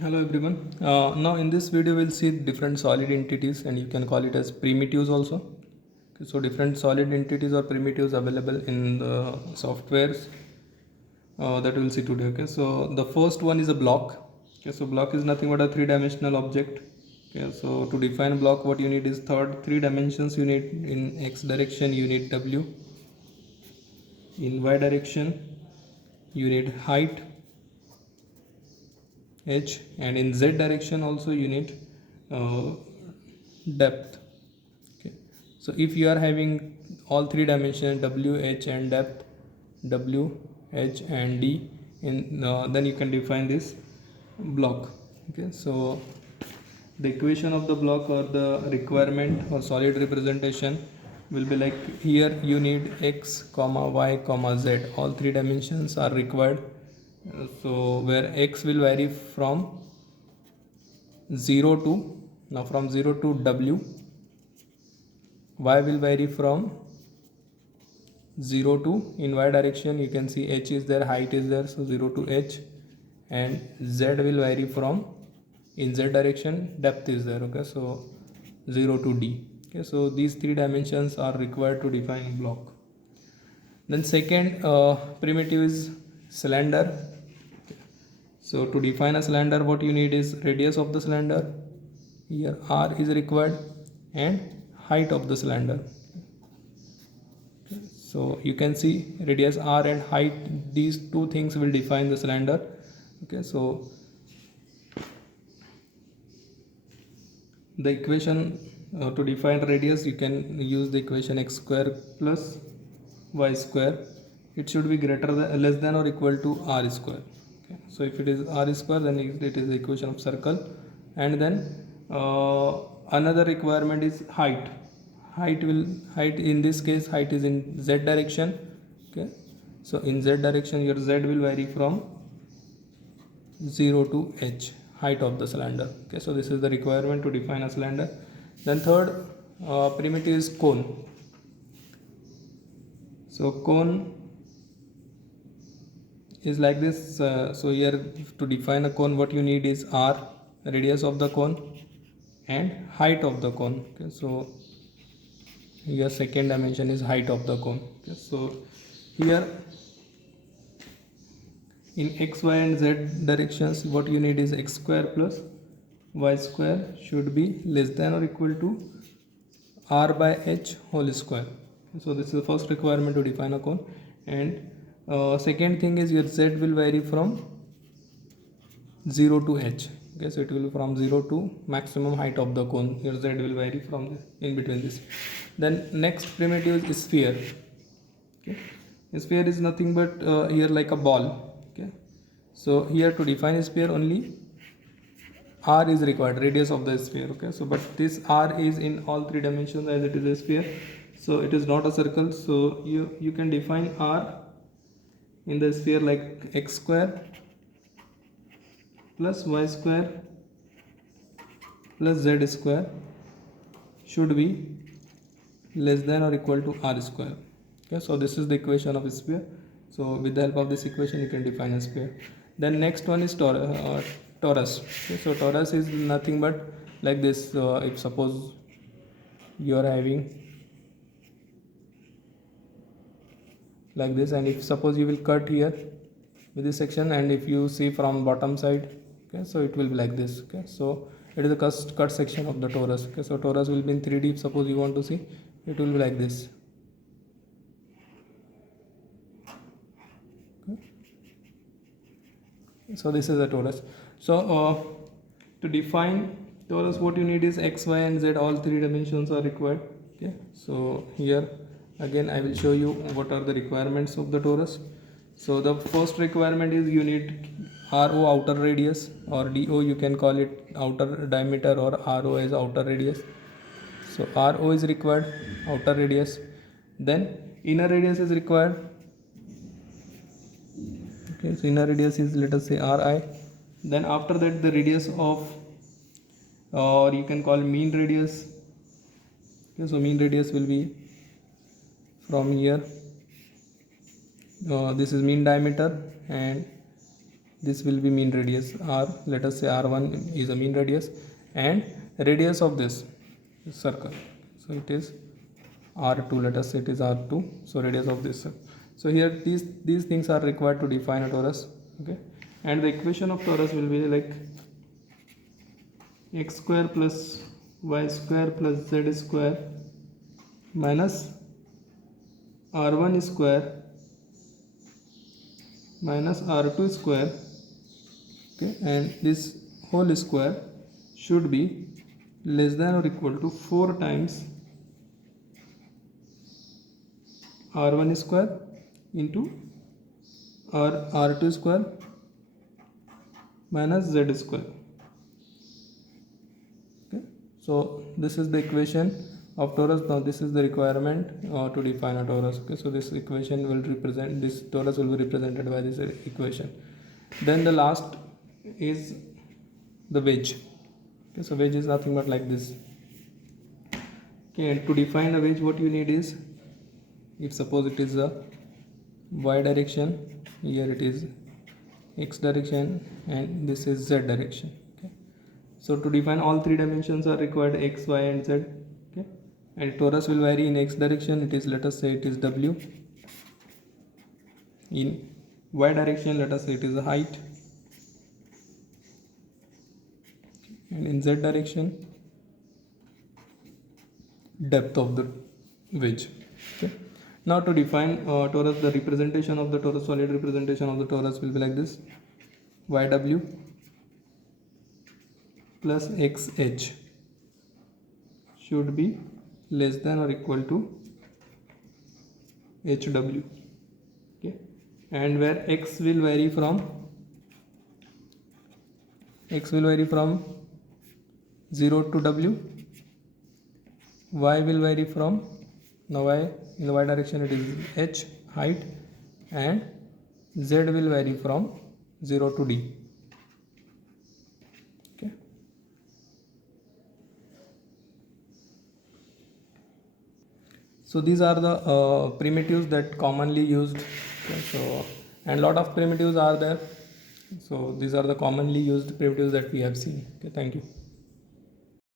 Hello everyone. Now in this video we'll see different solid entities and you can call it as primitives also. Okay, so different solid entities or primitives available in the softwares that we'll see today. Okay, so the first one is a block. Okay, so block is nothing but a three-dimensional object. Okay, so to define block, what you need is three dimensions. You need in x direction you need w, in y direction you need height h, and in z direction also you need uh, depth. Okay, so if you are having all three dimensions w, h and depth, w, h and d, in then you can define this block. Okay, so the equation of the block or the requirement or solid representation will be like here you need x comma y comma z, all three dimensions are required. So where x will vary from 0 to, now from 0 to w, y will vary from 0 to, in y direction you can see h is there, height is there, so 0 to h, and z will vary from, in z direction depth is there. Okay, so 0 to d. Okay, so these three dimensions are required to define block. Then second primitive is cylinder. So to define a cylinder, what you need is radius of the cylinder, here r is required, and height of the cylinder. So you can see radius r and height, these two things will define the cylinder. Okay, so the equation to define radius, you can use the equation x square plus y square. It should be greater than, less than or equal to r square. Okay, so if it is r square, then it is the equation of circle. And then another requirement is height. Height in this case, height is in z direction. Okay, so in z direction your z will vary from 0 to h, height of the cylinder. Okay, so this is the requirement to define a cylinder. Then third primitive is cone. So cone is like this. So here to define a cone, what you need is r, radius of the cone, and height of the cone. Okay, so your second dimension is height of the cone. Okay, so here in x, y and z directions, what you need is x square plus y square should be less than or equal to r by h whole square. So this is the first requirement to define a cone. And second thing is your z will vary from 0 to h. Okay, so it will be from 0 to maximum height of the cone, your z will vary from this, in between this. Then next primitive is sphere. Okay, a sphere is nothing but here like a ball. Okay, so here to define a sphere only r is required, radius of the sphere. Okay, so but this r is in all three dimensions as it is a sphere, so it is not a circle. So you can define r in the sphere like x square plus y square plus z square should be less than or equal to r square. Okay, so this is the equation of a sphere. So with the help of this equation you can define a sphere. Then next one is torus. Okay, so torus is nothing but like this. If suppose you are having like this, and if suppose you will cut here with this section, and if you see from bottom side, okay, so it will be like this. Okay, so it is a cut section of the torus. Okay, so torus will be in 3D. If suppose you want to see, it will be like this. Okay, so this is a torus. So to define torus, what you need is x, y and z, all three dimensions are required. Okay, so here again I will show you what are the requirements of the torus. So the first requirement is you need RO, outer radius, or DO, you can call it outer diameter, or RO as outer radius. So RO is required, outer radius. Then inner radius is required. Okay, so inner radius is, let us say, RI. Then after that the radius of, or you can call mean radius. Okay, so mean radius will be from here. This is mean diameter, and this will be mean radius r. Let us say r1 is a mean radius and radius of this circle, so it is r2. Let us say it is r2, so radius of this circle. So here these things are required to define a torus. Okay, and the equation of torus will be like x square plus y square plus z square minus r1 square minus r2 square. Okay, and this whole square should be less than or equal to 4 times r1 square into r2 square minus z square. Okay, so this is the equation of torus. Now this is the requirement to define a torus. Okay, so this equation will represent, this torus will be represented by this equation. Then the last is the wedge. Okay, so wedge is nothing but like this. Okay, and to define a wedge, what you need is, if suppose it is a y direction, here it is x direction, and this is z direction. Okay, so to define all three dimensions are required, x, y and z. Okay, and torus will vary. In x direction it is, let us say it is w. In y direction, let us say it is a height, and in z direction depth of the wedge. Okay, now to define torus, the representation of the torus, solid representation of the torus will be like this: yw plus xh should be less than or equal to hw. Okay, and where x will vary from 0 to w, y will vary from, now y in the y direction it is h, height, and z will vary from 0 to d. Okay, so these are the primitives that commonly used. Okay, so, and lot of primitives are there, so these are the commonly used primitives that we have seen. Okay, thank you.